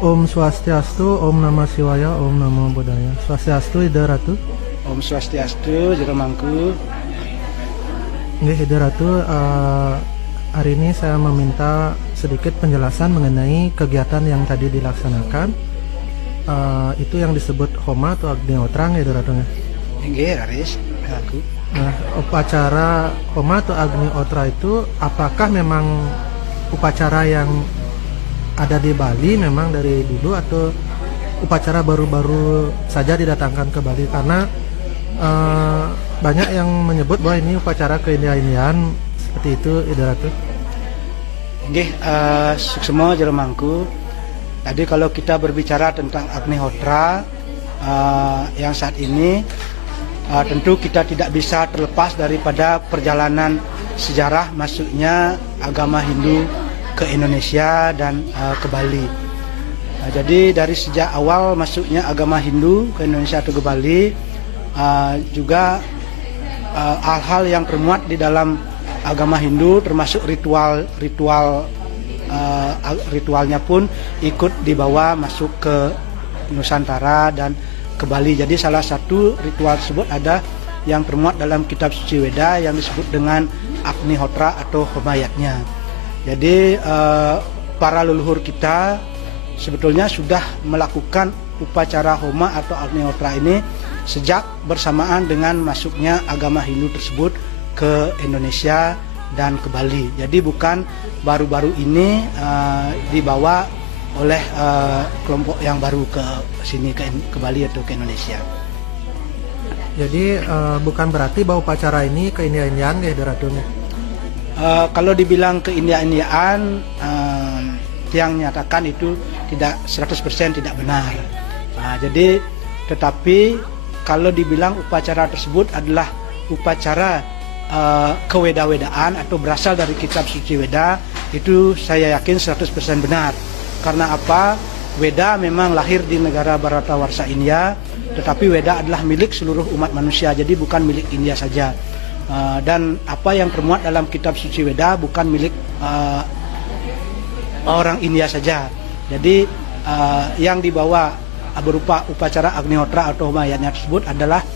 Om Swastiastu, Om Namah Shivaya, Om Namo Buddhaya. Swastiastu, Ida Ratu. Om Swastiastu, Jero Mangku. Nggih, Ida Ratu, hari ini saya meminta sedikit penjelasan mengenai kegiatan yang tadi dilaksanakan. Itu yang disebut Homa atau Agnihotra, Ida Ratu. Nggih, Aris, aku. Nah, upacara Homa atau Agnihotra itu apakah memang upacara yang ada di Bali memang dari dulu atau upacara baru-baru saja didatangkan ke Bali? Karena banyak yang menyebut bahwa ini upacara ke-India-Indiaan seperti itu, Ida Ratu. Nggih, suksema Jero Mangku. Tadi kalau kita berbicara tentang Agnihotra yang saat ini, tentu kita tidak bisa terlepas daripada perjalanan sejarah masuknya agama Hindu ke Indonesia dan ke Bali. Jadi dari sejak awal masuknya agama Hindu ke Indonesia atau ke Bali, juga hal-hal yang termuat di dalam agama Hindu termasuk ritualnya pun ikut dibawa masuk ke Nusantara dan ke Bali. Jadi salah satu ritual tersebut ada yang termuat dalam kitab suci Weda yang disebut dengan Agnihotra atau Homayatnya. Jadi para leluhur kita sebetulnya sudah melakukan upacara Homa atau Agnihotra ini sejak bersamaan dengan masuknya agama Hindu tersebut ke Indonesia dan ke Bali. Jadi bukan baru-baru ini dibawa oleh kelompok yang baru ke sini ke Bali atau ke Indonesia. Jadi bukan berarti bahwa upacara ini ke India-Indiaan, Ida Ratu. Kalau dibilang ke India-Indiaan, yang nyatakan itu tidak 100% tidak benar. Jadi tetapi kalau dibilang upacara tersebut adalah upacara keweda-wedaan atau berasal dari kitab suci Weda, itu saya yakin 100% benar. Karena apa? Weda memang lahir di negara Bharatawarsha India, tetapi Weda adalah milik seluruh umat manusia, jadi bukan milik India saja. Dan apa yang termuat dalam kitab suci Weda bukan milik orang India saja. Jadi yang dibawa berupa upacara Agnihotra atau Homayatnya tersebut adalah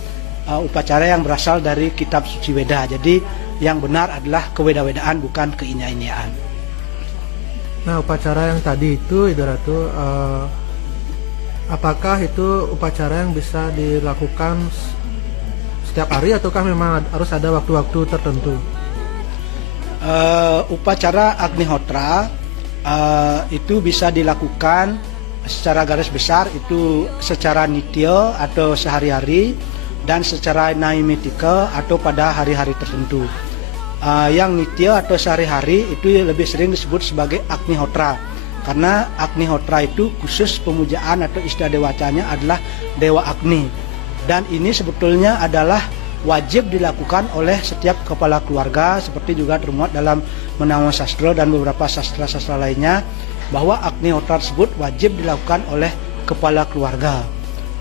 upacara yang berasal dari kitab suci Weda. Jadi yang benar adalah keweda-wedaan, bukan ke-India-Indiaan. Nah, upacara yang tadi itu, Ida Ratu, apakah itu upacara yang bisa dilakukan setiap hari ataukah memang harus ada waktu-waktu tertentu? Upacara Agnihotra itu bisa dilakukan secara garis besar itu secara nitya atau sehari-hari dan secara naimitika atau pada hari-hari tertentu. Yang nitya atau sehari-hari itu lebih sering disebut sebagai Agnihotra, karena Agnihotra itu khusus pemujaan atau istilah dewacanya adalah Dewa Agni, dan ini sebetulnya adalah wajib dilakukan oleh setiap kepala keluarga, seperti juga termuat dalam Menawa Sastra dan beberapa sastra-sastra lainnya, bahwa Agnihotra tersebut wajib dilakukan oleh kepala keluarga.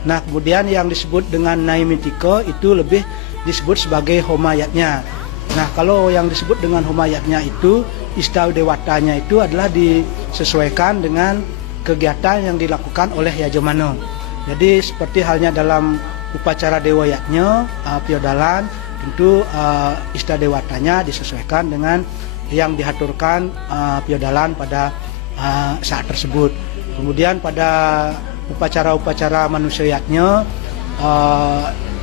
Nah, kemudian yang disebut dengan Naimitiko itu lebih disebut sebagai Homayatnya. Nah, kalau yang disebut dengan Homayatnya itu istilah dewatanya itu adalah disesuaikan dengan kegiatan yang dilakukan oleh Yajamano. Jadi seperti halnya dalam upacara Dewa Yatnya, Piodalan, tentu istilah dewatanya disesuaikan dengan yang dihaturkan Piodalan pada saat tersebut. Kemudian pada upacara-upacara manusia Yatnya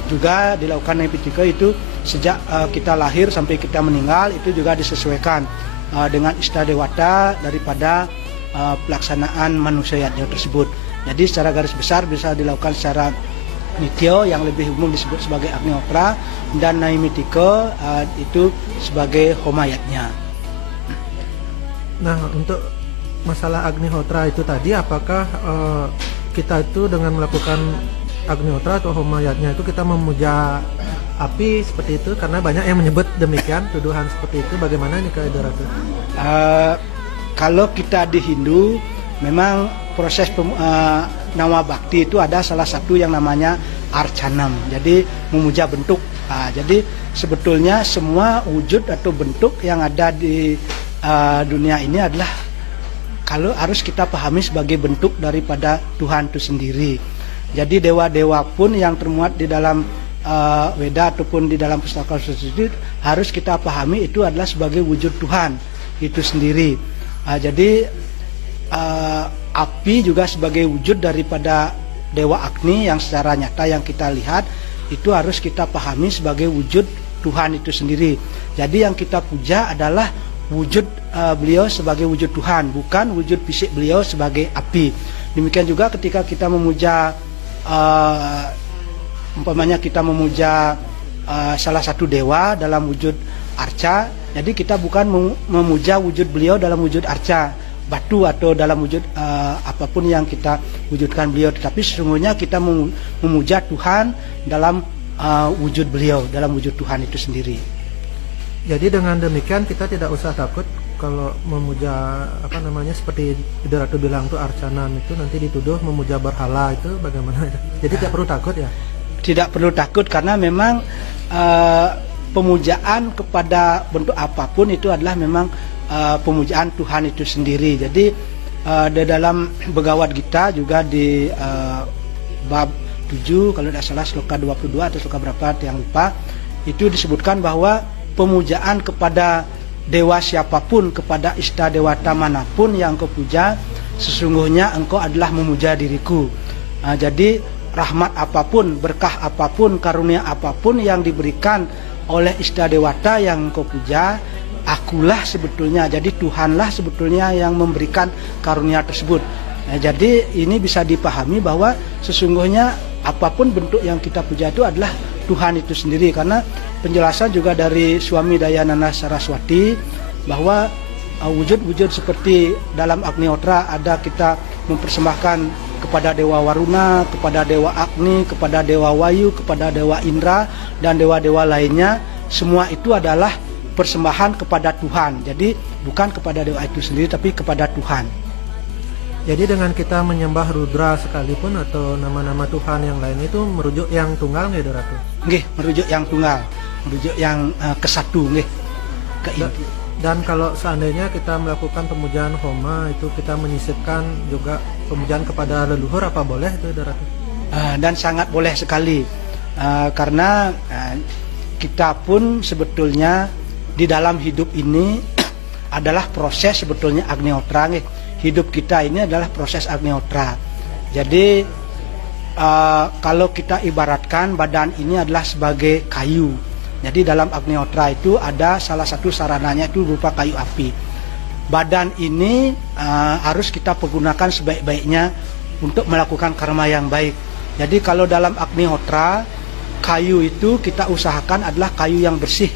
juga dilakukan Naipitika itu sejak kita lahir sampai kita meninggal, itu juga disesuaikan dengan istilah dewata daripada pelaksanaan manusia Yatnya tersebut. Jadi secara garis besar bisa dilakukan secara nitya yang lebih umum disebut sebagai Agnihotra, dan Naimitiko itu sebagai Homayatnya. Nah, untuk masalah Agnihotra itu tadi, apakah kita itu dengan melakukan Agnihotra atau Homayatnya itu kita memuja api seperti itu? Karena banyak yang menyebut demikian, tuduhan seperti itu. Bagaimana nih Kak Ida Ratu? Kalau kita di Hindu, memang proses Nawa Bakti itu ada salah satu yang namanya Arcanam, jadi memuja bentuk. Jadi sebetulnya semua wujud atau bentuk yang ada di dunia ini adalah kalau harus kita pahami sebagai bentuk daripada Tuhan itu sendiri. Jadi dewa-dewa pun yang termuat di dalam Weda ataupun di dalam pustaka suci harus kita pahami itu adalah sebagai wujud Tuhan itu sendiri. Jadi api juga sebagai wujud daripada Dewa Agni yang secara nyata yang kita lihat itu harus kita pahami sebagai wujud Tuhan itu sendiri. Jadi yang kita puja adalah wujud beliau sebagai wujud Tuhan, bukan wujud fisik beliau sebagai api. Demikian juga ketika kita memuja umpamanya kita memuja salah satu dewa dalam wujud arca, jadi kita bukan memuja wujud beliau dalam wujud arca batu atau dalam wujud apapun yang kita wujudkan beliau, tetapi sesungguhnya kita memuja Tuhan dalam wujud beliau, dalam wujud Tuhan itu sendiri. Jadi dengan demikian kita tidak usah takut kalau memuja seperti Ratu bilang tuh arcanan itu nanti dituduh memuja berhala, itu bagaimana? Jadi tidak perlu takut ya? Tidak perlu takut karena memang pemujaan kepada bentuk apapun itu adalah memang pemujaan Tuhan itu sendiri. Jadi di dalam Bhagavad Gita juga di bab 7 kalau tidak salah sloka 22 atau sloka berapa yang lupa, itu disebutkan bahwa pemujaan kepada dewa siapapun, kepada ista dewata manapun yang kau puja, sesungguhnya engkau adalah memuja diriku. Jadi rahmat apapun, berkah apapun, karunia apapun yang diberikan oleh ista dewata yang kau puja, akulah sebetulnya, jadi Tuhanlah sebetulnya yang memberikan karunia tersebut. Jadi ini bisa dipahami bahwa sesungguhnya apapun bentuk yang kita puja itu adalah Tuhan itu sendiri, karena penjelasan juga dari Swami Dayananda Saraswati bahwa wujud-wujud seperti dalam Agnihotra ada kita mempersembahkan kepada Dewa Waruna, kepada Dewa Agni, kepada Dewa Wayu, kepada Dewa Indra, dan dewa-dewa lainnya. Semua itu adalah persembahan kepada Tuhan. Jadi bukan kepada dewa itu sendiri, tapi kepada Tuhan. Jadi dengan kita menyembah Rudra sekalipun atau nama-nama Tuhan yang lain itu merujuk yang tunggal nggih, Ratu? Nggih, merujuk yang tunggal, merujuk yang kesatu, nggih, ke inti. Dan kalau seandainya kita melakukan pemujaan Homa itu kita menyisipkan juga pemujaan kepada leluhur, apa boleh itu, Ratu? Dan sangat boleh sekali, karena kita pun sebetulnya di dalam hidup ini adalah proses sebetulnya Agnihotra. Hidup kita ini adalah proses Agnihotra. Jadi kalau kita ibaratkan badan ini adalah sebagai kayu. Jadi dalam Agnihotra itu ada salah satu sarananya itu berupa kayu api. Badan ini harus kita pergunakan sebaik-baiknya untuk melakukan karma yang baik. Jadi kalau dalam Agnihotra, kayu itu kita usahakan adalah kayu yang bersih,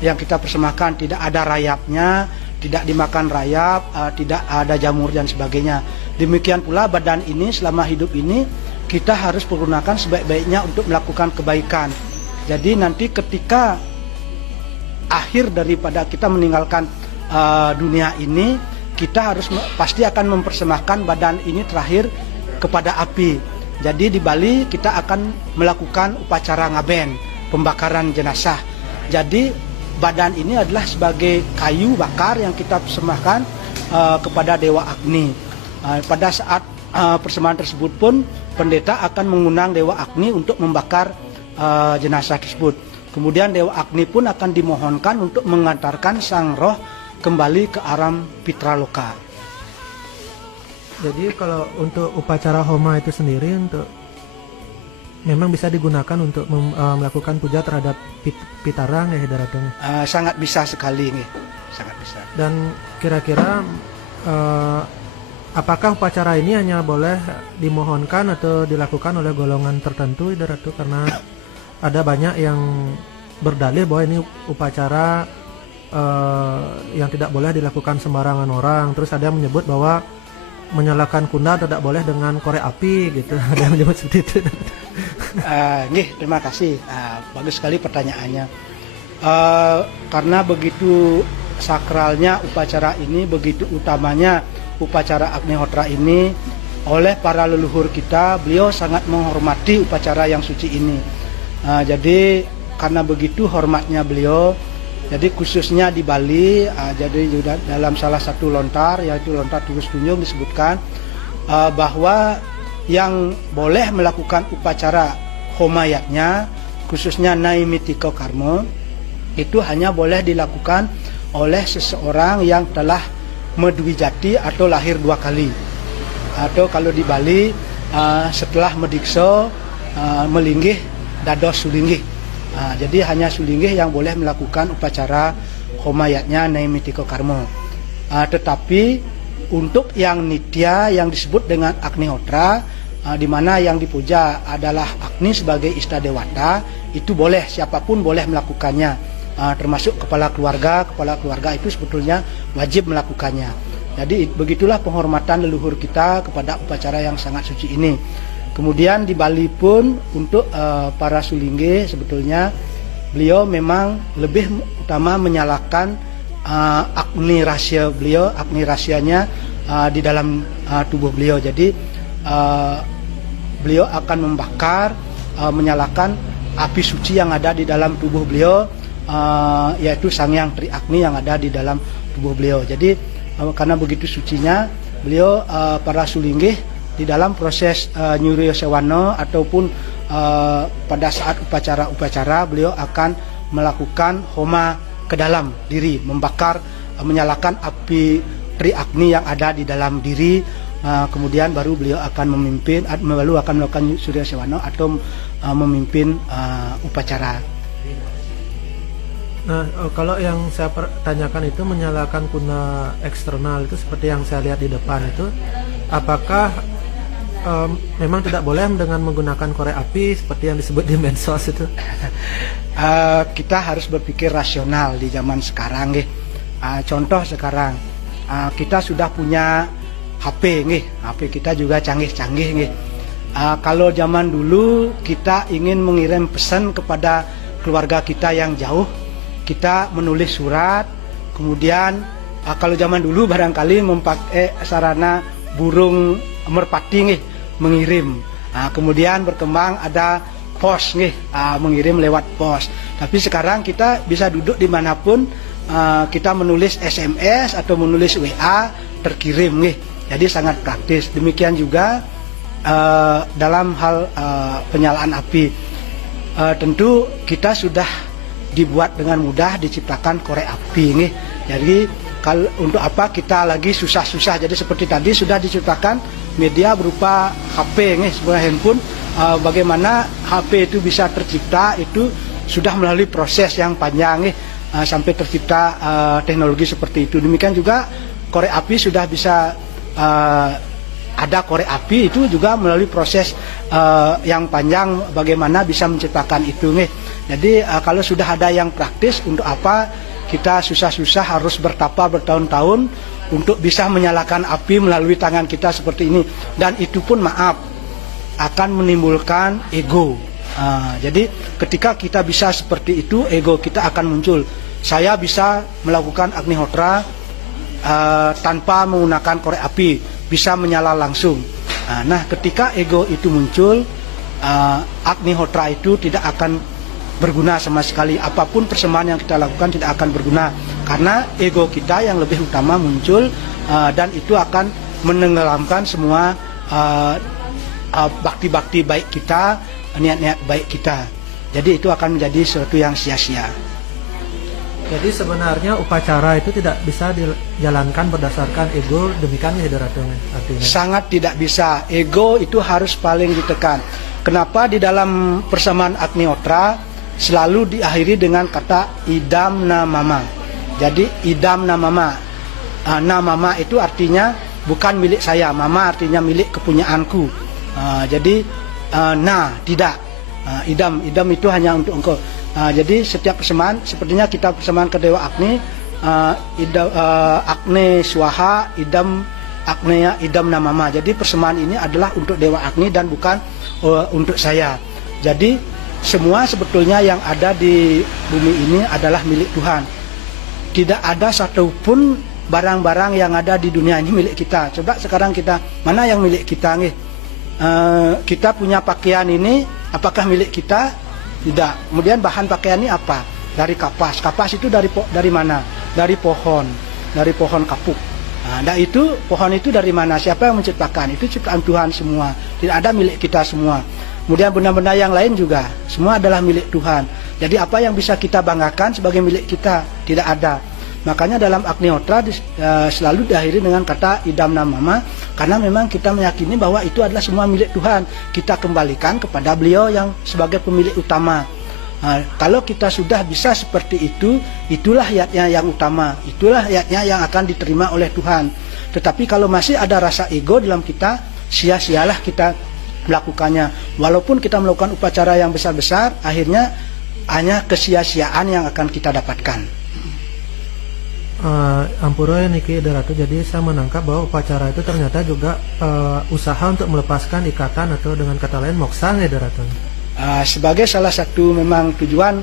yang kita persembahkan, tidak ada rayapnya, tidak dimakan rayap, tidak ada jamur dan sebagainya. Demikian pula badan ini selama hidup ini kita harus pergunakan sebaik-baiknya untuk melakukan kebaikan. Jadi nanti ketika akhir daripada kita meninggalkan dunia ini, kita harus pasti akan mempersembahkan badan ini terakhir kepada api. Jadi di Bali kita akan melakukan upacara ngaben, pembakaran jenazah. Jadi badan ini adalah sebagai kayu bakar yang kita persembahkan kepada Dewa Agni. Pada saat persembahan tersebut pun pendeta akan mengundang Dewa Agni untuk membakar jenazah tersebut. Kemudian Dewa Agni pun akan dimohonkan untuk mengantarkan sang roh kembali ke alam Pitraloka. Jadi kalau untuk upacara Homa itu sendiri untuk memang bisa digunakan untuk melakukan puja terhadap Pitarang ya, Ratu? Sangat bisa sekali nih, sangat bisa. Dan kira-kira apakah upacara ini hanya boleh dimohonkan atau dilakukan oleh golongan tertentu, Ratu? Karena ada banyak yang berdalih bahwa ini upacara yang tidak boleh dilakukan sembarangan orang. Terus ada yang menyebut bahwa menyalakan kuda tidak boleh dengan korek api gitu. Ada yang menyebut seperti itu. Nih, terima kasih. Bagus sekali pertanyaannya. Karena begitu sakralnya upacara ini, begitu utamanya upacara Agnihotra ini, oleh para leluhur kita, beliau sangat menghormati upacara yang suci ini. Jadi karena begitu hormatnya beliau, Jadi khususnya di Bali, jadi juga dalam salah satu lontar, yaitu lontar Tugus Tunjung, disebutkan bahwa yang boleh melakukan upacara homayatnya, khususnya naimitiko karma, itu hanya boleh dilakukan oleh seseorang yang telah medwijati atau lahir 2 kali. Atau kalau di Bali, setelah medikso, melinggih, dados sulinggih. Jadi hanya sulinggih yang boleh melakukan upacara homayatnya naimitiko karma. Tetapi untuk yang nitya yang disebut dengan Agnihotra, di mana yang dipuja adalah Agni sebagai Istadewata, itu boleh, siapapun boleh melakukannya, termasuk kepala keluarga itu sebetulnya wajib melakukannya. Jadi begitulah penghormatan leluhur kita kepada upacara yang sangat suci ini. Kemudian di Bali pun untuk para sulinggih, sebetulnya beliau memang lebih utama menyalakan Agni rahasia beliau, Agni rahasianya di dalam tubuh beliau. Jadi beliau akan membakar, menyalakan api suci yang ada di dalam tubuh beliau, yaitu Sangyang Tri Agni yang ada di dalam tubuh beliau. Jadi karena begitu sucinya beliau, para sulinggih di dalam proses Nyuriyo Sewano ataupun pada saat upacara-upacara, beliau akan melakukan homa ke dalam diri, membakar, menyalakan api Tri Agni yang ada di dalam diri. Kemudian baru beliau akan memimpin, baru akan melakukan Surya Sewano atau memimpin upacara. Nah, kalau yang saya tanyakan itu menyalakan kuna eksternal itu seperti yang saya lihat di depan itu, apakah memang tidak boleh dengan menggunakan korek api seperti yang disebut di medsos itu? Kita harus berpikir rasional di zaman sekarang, contoh sekarang kita sudah punya HP, HP kita juga canggih-canggih. Kalau zaman dulu kita ingin mengirim pesan kepada keluarga kita yang jauh, kita menulis surat, kemudian kalau zaman dulu barangkali memakai sarana burung merpati, mengirim. Kemudian berkembang ada pos, mengirim lewat pos. Tapi sekarang kita bisa duduk dimanapun, kita menulis SMS atau menulis WA, terkirim. Jadi sangat praktis. Demikian juga dalam hal penyalaan api. Tentu kita sudah dibuat dengan mudah, diciptakan korek api. Jadi kalau untuk apa kita lagi susah-susah? Jadi seperti tadi sudah diciptakan media berupa HP, sebuah handphone. Bagaimana HP itu bisa tercipta, itu sudah melalui proses yang panjang, sampai tercipta teknologi seperti itu. Demikian juga korek api sudah bisa ada korek api itu juga melalui proses yang panjang bagaimana bisa menciptakan itu. Jadi kalau sudah ada yang praktis, untuk apa kita susah-susah harus bertapa bertahun-tahun untuk bisa menyalakan api melalui tangan kita seperti ini. Dan itu pun maaf, akan menimbulkan ego. Jadi ketika kita bisa seperti itu, ego kita akan muncul. Saya bisa melakukan Agnihotra tanpa menggunakan korek api, bisa menyala langsung. Nah, ketika ego itu muncul, Agnihotra itu tidak akan berguna sama sekali. Apapun persembahan yang kita lakukan tidak akan berguna, karena ego kita yang lebih utama muncul, dan itu akan menenggelamkan semua bakti-bakti baik kita, niat-niat baik kita. Jadi itu akan menjadi sesuatu yang sia-sia. Jadi sebenarnya upacara itu tidak bisa dijalankan berdasarkan ego, demikian ya artinya? Sangat tidak bisa. Ego itu harus paling ditekan. Kenapa di dalam persamaan Agnihotra selalu diakhiri dengan kata idam namama. Jadi idam namama, namama itu artinya bukan milik saya, mama artinya milik kepunyaanku. Jadi tidak, idam itu hanya untuk engkau. Jadi setiap persembahan, sepertinya kita persembahan ke Dewa Agni, Agni Swaha, idam Agneya, idam namama. Jadi persembahan ini adalah untuk Dewa Agni dan bukan untuk saya. Jadi semua sebetulnya yang ada di bumi ini adalah milik Tuhan. Tidak ada satupun barang-barang yang ada di dunia ini milik kita. Coba sekarang kita, mana yang milik kita nih? Kita punya pakaian ini, apakah milik kita? Tidak. Kemudian bahan pakaian ini apa? dari kapas. Kapas itu dari mana? Dari pohon kapuk. Nah, itu pohon itu dari mana? Siapa yang menciptakan? Itu ciptaan Tuhan semua. Tidak ada milik kita semua. Kemudian benda-benda yang lain juga semua adalah milik Tuhan. Jadi apa yang bisa kita banggakan sebagai milik kita? Tidak ada. Makanya dalam Agnihotra selalu diakhiri dengan kata idam namama, karena memang kita meyakini bahwa itu adalah semua milik Tuhan. Kita kembalikan kepada Beliau yang sebagai pemilik utama. Kalau kita sudah bisa seperti itu, itulah hayatnya yang utama, itulah hayatnya yang akan diterima oleh Tuhan. Tetapi kalau masih ada rasa ego dalam kita, sia-sialah kita melakukannya. Walaupun kita melakukan upacara yang besar-besar, akhirnya hanya kesia-siaan yang akan kita dapatkan. Ampura niki Daratu, jadi saya menangkap bahwa upacara itu ternyata juga usaha untuk melepaskan ikatan, atau dengan kata lain moksa ya Daratu. Sebagai salah satu memang tujuan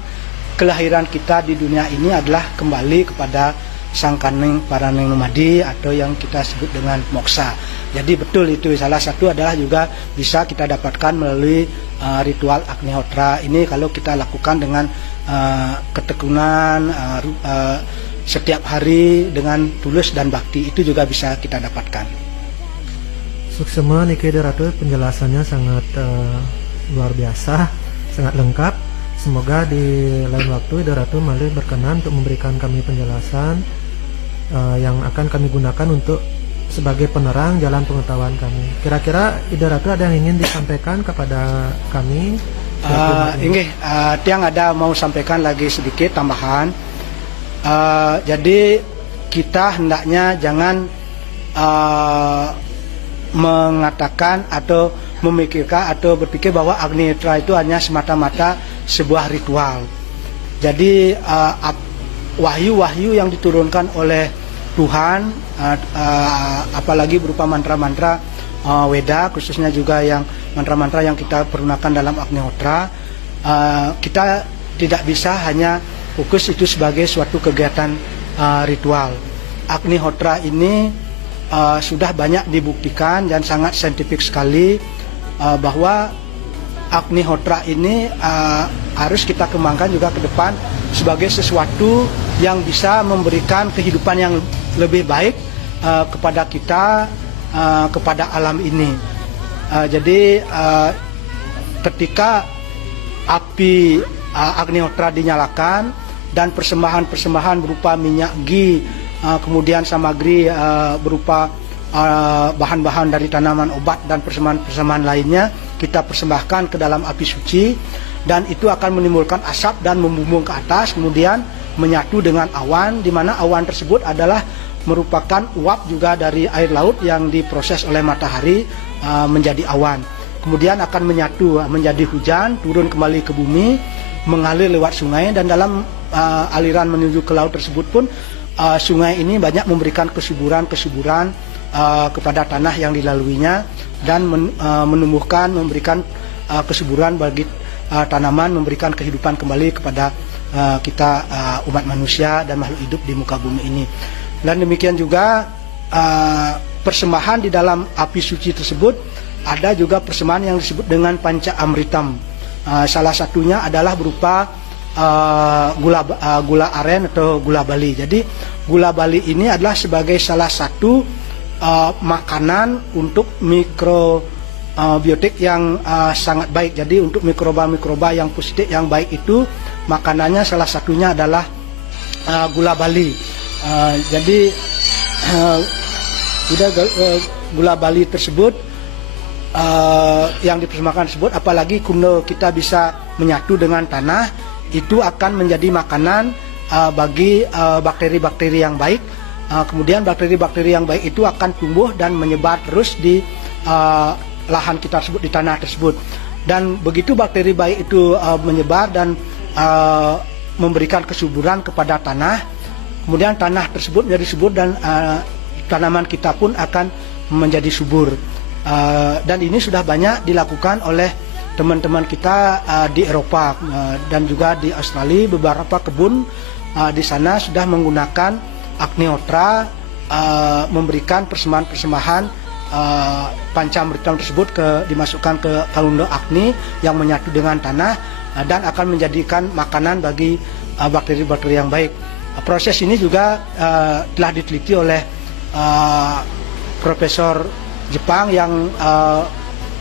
kelahiran kita di dunia ini adalah kembali kepada Sang Kaneng Paraneng Numadi, atau yang kita sebut dengan moksa. Jadi betul itu, salah satu adalah juga bisa kita dapatkan melalui ritual Agnihotra ini kalau kita lakukan dengan ketekunan setiap hari dengan tulus dan bakti, itu juga bisa kita dapatkan. Suksema niki Daratu, penjelasannya sangat luar biasa, sangat lengkap. Semoga di lain waktu Daratu malih berkenan untuk memberikan kami penjelasan yang akan kami gunakan untuk sebagai penerang jalan pengetahuan kami. Kira-kira Daratu ada yang ingin disampaikan kepada kami? Tiang ada mau sampaikan lagi sedikit tambahan. Jadi kita hendaknya jangan mengatakan atau memikirkan atau berpikir bahwa Agnihotra itu hanya semata-mata sebuah ritual. Jadi wahyu-wahyu yang diturunkan oleh Tuhan, apalagi berupa mantra-mantra Weda, khususnya juga yang mantra-mantra yang kita pergunakan dalam Agnihotra, kita tidak bisa hanya fokus itu sebagai suatu kegiatan ritual. Agnihotra ini sudah banyak dibuktikan dan sangat saintifik sekali bahwa Agnihotra ini harus kita kembangkan juga ke depan sebagai sesuatu yang bisa memberikan kehidupan yang lebih baik kepada kita, kepada alam ini. Jadi ketika api Agnihotra dinyalakan dan persembahan-persembahan berupa minyak ghee, kemudian samagri berupa bahan-bahan dari tanaman obat dan persembahan-persembahan lainnya kita persembahkan ke dalam api suci, dan itu akan menimbulkan asap dan membumbung ke atas, kemudian menyatu dengan awan, di mana awan tersebut adalah merupakan uap juga dari air laut yang diproses oleh matahari menjadi awan. Kemudian akan menyatu menjadi hujan, turun kembali ke bumi, mengalir lewat sungai, dan dalam aliran menuju ke laut tersebut pun sungai ini banyak memberikan kesuburan kepada tanah yang dilaluinya, dan menumbuhkan, memberikan kesuburan bagi tanaman, memberikan kehidupan kembali kepada kita umat manusia dan makhluk hidup di muka bumi ini. Dan demikian juga persembahan di dalam api suci tersebut, ada juga persembahan yang disebut dengan panca amritam. Salah satunya adalah berupa gula aren atau gula bali. Jadi gula bali ini adalah sebagai salah satu makanan untuk mikrobiotik yang sangat baik. Jadi untuk mikroba-mikroba yang positif yang baik itu, makanannya salah satunya adalah gula bali. Jadi gula bali tersebut yang dipersembahkan tersebut, apalagi kuno kita bisa menyatu dengan tanah, itu akan menjadi makanan bagi bakteri-bakteri yang baik. Kemudian bakteri-bakteri yang baik itu akan tumbuh dan menyebar terus di lahan kita tersebut, di tanah tersebut. Dan begitu bakteri baik itu menyebar dan memberikan kesuburan kepada tanah, kemudian tanah tersebut menjadi subur, dan tanaman kita pun akan menjadi subur. Dan ini sudah banyak dilakukan oleh teman-teman kita di Eropa dan juga di Australia. Beberapa kebun di sana sudah menggunakan Agnihotra, memberikan persembahan-persembahan pancamritam tersebut dimasukkan ke kalundo Agni yang menyatu dengan tanah, dan akan menjadikan makanan bagi bakteri-bakteri yang baik. Proses ini juga telah diteliti oleh profesor Jepang yang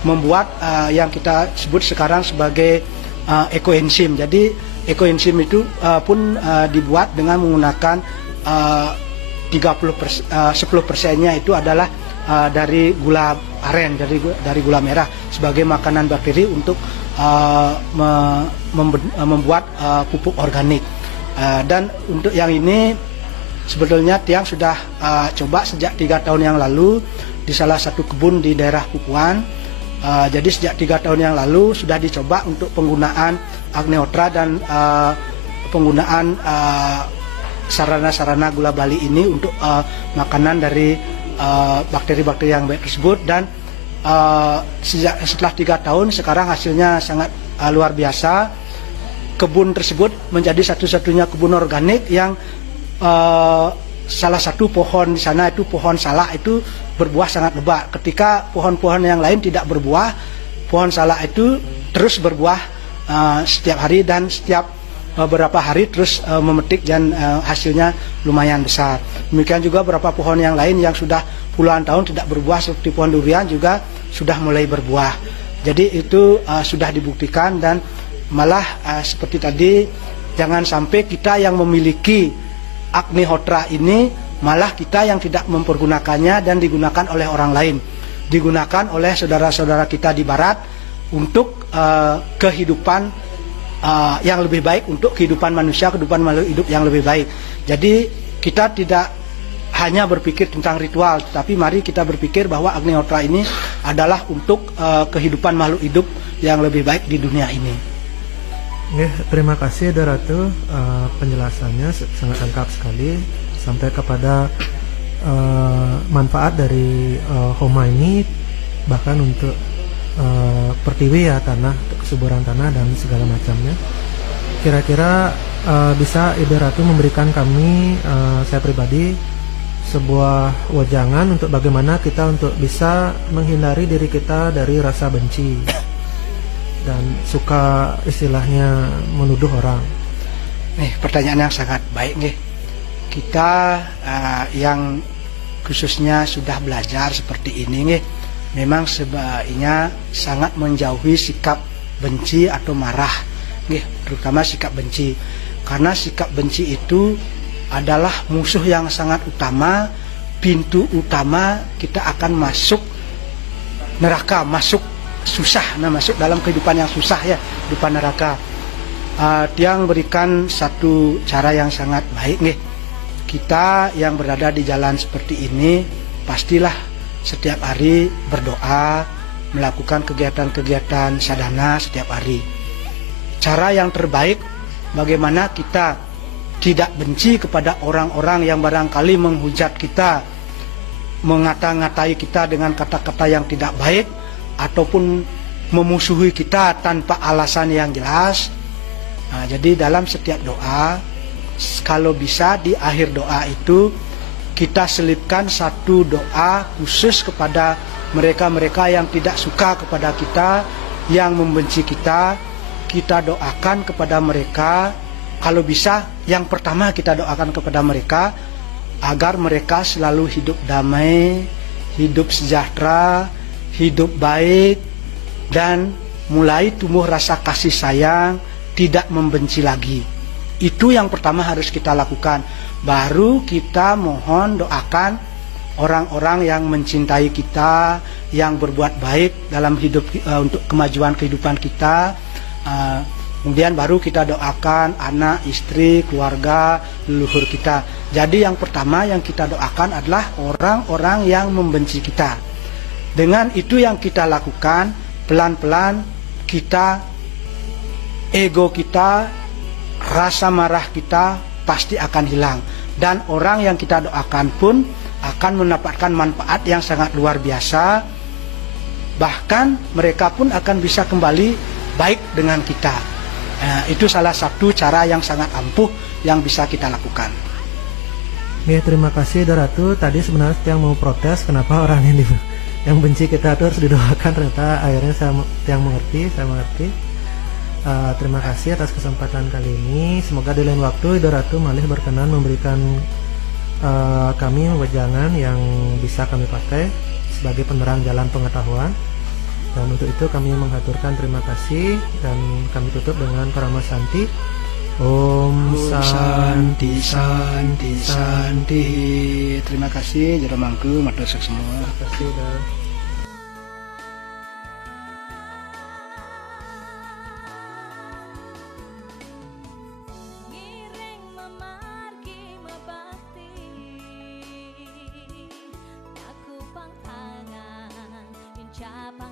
membuat yang kita sebut sekarang sebagai ekoenzim. Jadi ekoenzim itu pun dibuat dengan menggunakan 10%-nya itu adalah dari gula aren, dari gula merah sebagai makanan bakteri untuk membuat pupuk organik. Dan untuk yang ini sebetulnya Tiang sudah coba sejak 3 tahun yang lalu di salah satu kebun di daerah Pupuan. Jadi sejak 3 tahun yang lalu sudah dicoba untuk penggunaan Agneotra dan penggunaan sarana-sarana gula Bali ini untuk makanan dari bakteri-bakteri yang baik tersebut. Dan setelah 3 tahun sekarang hasilnya sangat luar biasa. Kebun tersebut menjadi satu-satunya kebun organik yang salah satu pohon di sana itu pohon salak itu berbuah sangat lebat. Ketika pohon-pohon yang lain tidak berbuah, pohon salak itu terus berbuah setiap hari dan setiap beberapa hari terus memetik dan hasilnya lumayan besar. Demikian juga beberapa pohon yang lain yang sudah puluhan tahun tidak berbuah seperti pohon durian juga sudah mulai berbuah. Jadi itu sudah dibuktikan. Dan malah seperti tadi, jangan sampai kita yang memiliki Agneotra ini malah kita yang tidak mempergunakannya dan digunakan oleh orang lain, digunakan oleh saudara-saudara kita di barat untuk kehidupan yang lebih baik, untuk kehidupan manusia, kehidupan makhluk hidup yang lebih baik. Jadi kita tidak hanya berpikir tentang ritual, tetapi mari kita berpikir bahwa Agneotra ini adalah untuk kehidupan makhluk hidup yang lebih baik di dunia ini. Terima kasih Ratu, penjelasannya sangat lengkap sekali sampai kepada manfaat dari homa ini, bahkan untuk pertiwi ya, tanah, kesuburan tanah dan segala macamnya. Kira-kira bisa Ibu Ratu memberikan kami, saya pribadi, sebuah wejangan untuk bagaimana kita untuk bisa menghindari diri kita dari rasa benci dan suka istilahnya menuduh orang. Pertanyaan yang sangat baik nih. Kita yang khususnya sudah belajar seperti ini nih, memang sebaiknya sangat menjauhi sikap benci atau marah nih, terutama sikap benci. Karena sikap benci itu adalah musuh yang sangat utama, pintu utama kita akan masuk neraka, masuk susah, masuk dalam kehidupan yang susah ya, kehidupan neraka. Tiang berikan satu cara yang sangat baik nih. Kita yang berada di jalan seperti ini pastilah setiap hari berdoa, melakukan kegiatan-kegiatan sadhana setiap hari. Cara yang terbaik bagaimana kita tidak benci kepada orang-orang yang barangkali menghujat kita, mengata-ngatai kita dengan kata-kata yang tidak baik, ataupun memusuhi kita tanpa alasan yang jelas. Jadi dalam setiap doa, kalau bisa di akhir doa itu kita selipkan satu doa khusus kepada mereka-mereka yang tidak suka kepada kita, yang membenci kita. Kita doakan kepada mereka, kalau bisa yang pertama kita doakan kepada mereka agar mereka selalu hidup damai, hidup sejahtera, hidup baik, dan mulai tumbuh rasa kasih sayang, tidak membenci lagi. Itu yang pertama harus kita lakukan. Baru kita mohon doakan orang-orang yang mencintai kita, yang berbuat baik dalam hidup untuk kemajuan kehidupan kita. Kemudian baru kita doakan anak, istri, keluarga, leluhur kita. Jadi yang pertama yang kita doakan adalah orang-orang yang membenci kita. Dengan itu yang kita lakukan, pelan-pelan kita, ego kita, rasa marah kita pasti akan hilang. Dan orang yang kita doakan pun akan mendapatkan manfaat yang sangat luar biasa. Bahkan mereka pun akan bisa kembali baik dengan kita. Itu salah satu cara yang sangat ampuh yang bisa kita lakukan. Terima kasih Ratu. Tadi sebenarnya yang mau protes kenapa orang yang benci kita itu harus didoakan, ternyata akhirnya saya mengerti. Terima kasih atas kesempatan kali ini. Semoga di lain waktu Ido Ratu malih berkenan memberikan kami wejangan yang bisa kami pakai sebagai penerang jalan pengetahuan. Dan untuk itu kami menghaturkan terima kasih dan kami tutup dengan Parama Santi. Om Santi Santi Santi. Terima kasih jero mangku matur semua. Terima kasih dan Ngiring memargi mebakti Aku pangtangan Incapang